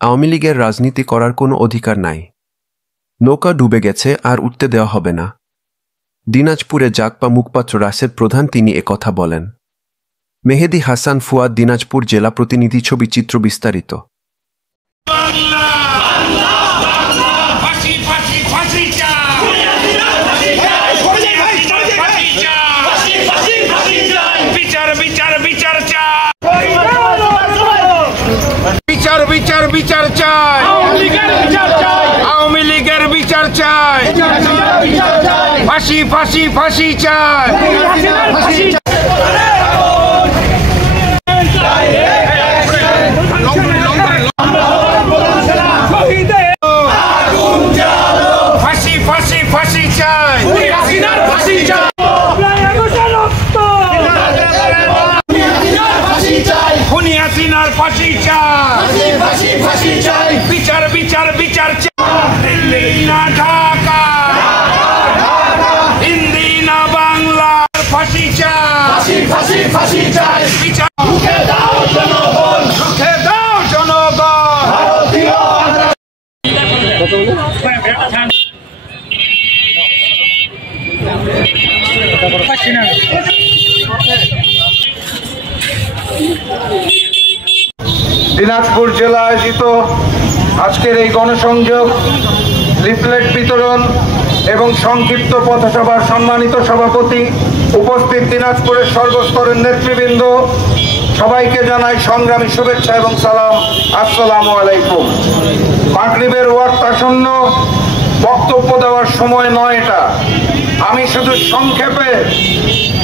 আওয়ামী লীগের রাজনীতি করার কোনো অধিকার নাই। নৌকা ডুবে গেছে, আর উঠতে দেওয়া হবে না। দিনাজপুরে জাগপা মুখপাত্র রাসের প্রধান তিনি একথা বলেন। মেহেদী হাসান ফুয়াদ, দিনাজপুর জেলা প্রতিনিধি, ছবি চিত্র বিস্তারিত। বিচার বিচার চাই, আওয়ামী লীগের বিচার চাই, ফাঁসি ফাঁসি ফাঁসি চাই। ফাঁসি ফাঁসি ফাঁসি চাই, খুনি হাসিনার ফাঁসি চাই, বিচার বিচার বিচার চাই। দিল্লি না ঢাকা, হিন্দি না বাংলা, ফাঁসি চাই, বিচার রুখে দাও জনগণ, রুখে দাও জনগণ। দিনাজপুর জেলা আয়োজিত আজকের এই গণসংযোগ, লিফলেট বিতরণ এবং সংক্ষিপ্ত পথসভার সম্মানিত সভাপতি, উপস্থিত দিনাজপুরের সর্বস্তরের নেতৃবৃন্দ, সবাইকে জানাই সংগ্রামী শুভেচ্ছা এবং সালাম। আসসালামু আলাইকুম। মাগরিবের ওয়াক্ত আসন্ন, বক্তব্য দেওয়ার সময় নয় এটা। আমি শুধু সংক্ষেপে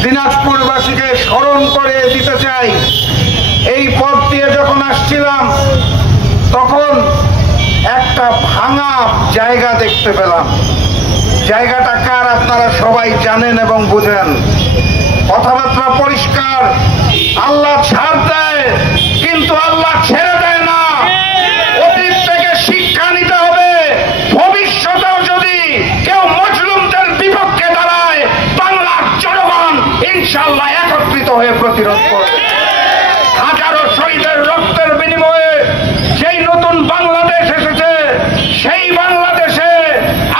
দিনাজপুরবাসীকে স্মরণ করে দিতে চাই, এই পথ দিয়ে যখন আসছিলাম তখন একটা ভাঙা জায়গা দেখতে পেলাম। জায়গাটা কার আপনারা সবাই জানেন এবং বুঝেন। কথাবার্তা পরিষ্কার, আল্লাহ ছাড় দেয় কিন্তু আল্লাহ ছেড়ে দেয় না। অতীত থেকে শিক্ষা নিতে হবে, ভবিষ্যতেও যদি কেউ মজলুমদের বিপক্ষে দাঁড়ায়, বাংলার জনগণ ইনশাআল্লাহ একত্রিত হয়ে প্রতিরোধ করবে। হাজারো শহীদের রক্তের বিনিময়ে যেই নতুন বাংলাদেশ এসেছে, সেই বাংলাদেশে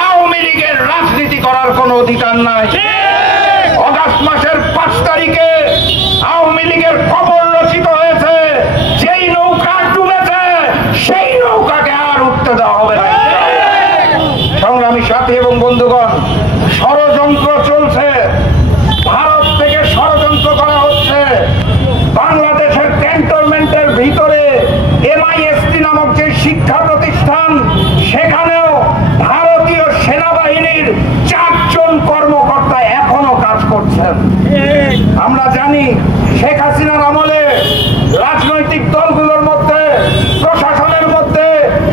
আওয়ামী লীগের রাজনীতি করার কোনো অধিকার নাই। অগাস্ট মাসের 5 তারিখে আওয়ামী লীগের খবর রচিত হয়েছে, যেই নৌকা ডুবেছে সেই নৌকাকে আর উঠতে দেওয়া হবে না। সংগ্রামী সাথী এবং বন্ধুগণ, ষড়যন্ত্র চলছে, ভারত থেকে ষড়যন্ত্র করা হচ্ছে। বাংলাদেশের ক্যান্টনমেন্টের ভিতরে MIST নামক যে শিক্ষা প্রতিষ্ঠান, সেখানেও ভারতীয় সেনাবাহিনীর 4 জন কর্মকর্তা এখনো কাজ করছেন। আমরা জানি শেখ হাসিনার আমলে রাজনৈতিক দলগুলোর মধ্যে, প্রশাসনের মধ্যে,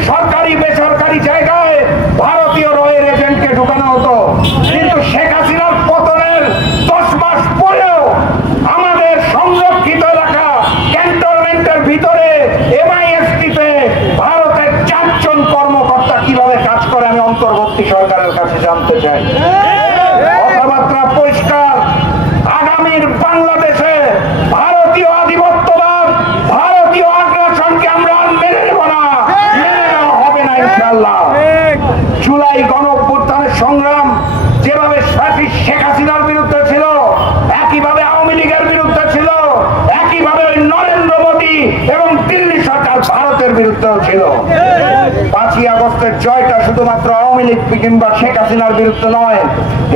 সরকারি বেসরকারি জায়গায় ভারতীয় রয়ের এজেন্টকে ঢুকানো হতো। কিন্তু শেখ হাসিনার পতনের 10 মাস পরেও আমাদের সংরক্ষিত এলাকা ক্যান্টনমেন্টের ভিতরে MIST-তে ভারতের 4 জন কর্মকর্তা কিভাবে কাজ করে আমি অন্তর্বর্তী সরকারের কাছে জানতে চাই। কথাবার্তা পরিষ্কার, আগামীর বাংলাদেশে ভারতীয় আধিপত্যবাদ, ভারতীয় আগ্রাসনকে আমরা মেনে নেব না, মেনে নেওয়া হবে না ইনশাআল্লাহ। জুলাই গণঅভ্যুত্থানের সংগ্রাম যেভাবে শেখ হাসিনার বিরুদ্ধে ছিল, একইভাবে আওয়ামী লীগের বিরুদ্ধে ছিল, একইভাবে নরেন্দ্র মোদী এবং দিল্লি সরকার ভারতের বিরুদ্ধেও ছিল। 5ই আগস্টের জয়টা শুধুমাত্র আওয়ামী লীগ কিংবা শেখ হাসিনার বিরুদ্ধে নয়,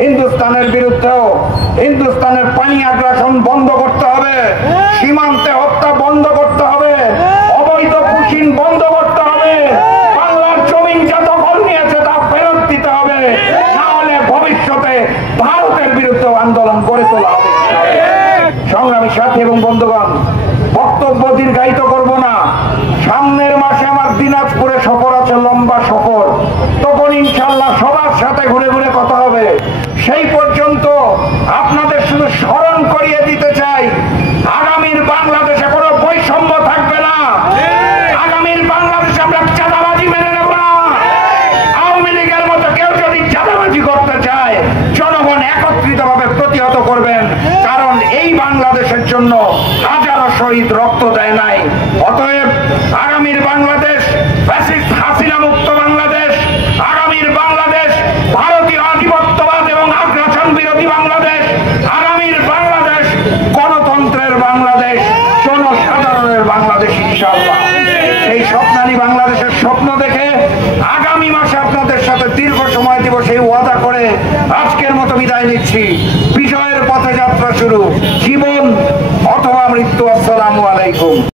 হিন্দুস্তানের বিরুদ্ধেও। হিন্দুস্তানের পানি আগ্রাসন বন্ধ করতে হবে, সীমান্তে হত্যা বন্ধ করতে হবে, অবৈধ পুশিন বন্ধ করতে হবে, বাংলার জমিন যা দখল নিয়েছে তা ফেরত দিতে হবে, না হলে ভবিষ্যতে ভারতের বিরুদ্ধে আন্দোলন গড়ে তোলা হবে। সংগ্রামী সাথী এবং বন্ধুগণ, বক্তব্য দীর্ঘায়িত করব না। সামনের মাসে আমার দিনাজপুরে সফর আছে, লম্বা সফর। তখন ইনশাআল্লাহ সবার সাথে ঘুরে ঘুরে কথা হবে। সেই পর্যন্ত আপনাদের শুধু স্মরণ করিয়ে দিতে চাই, আগামীর বাংলাদেশে কোনো বৈষম্য থাকবে না। আগামীর বাংলাদেশে আমরা চাঁদাবাজি মেনে নেব না। আওয়ামী লীগের মতো কেউ যদি চাঁদাবাজি করতে চায়, জনগণ একত্রিতভাবে প্রতিহত করবেন। কারণ এই বাংলাদেশের জন্য হাজারো শহীদ রক্ত দেয় নাই। অতএব আগামীর বাংলাদেশ সেই স্বপ্নালী বাংলাদেশের স্বপ্ন দেখে আগামী মাসে আপনাদের সাথে দীর্ঘ সময় দিব সেই ওয়াদা করে আজকের মতো বিদায় নিচ্ছি।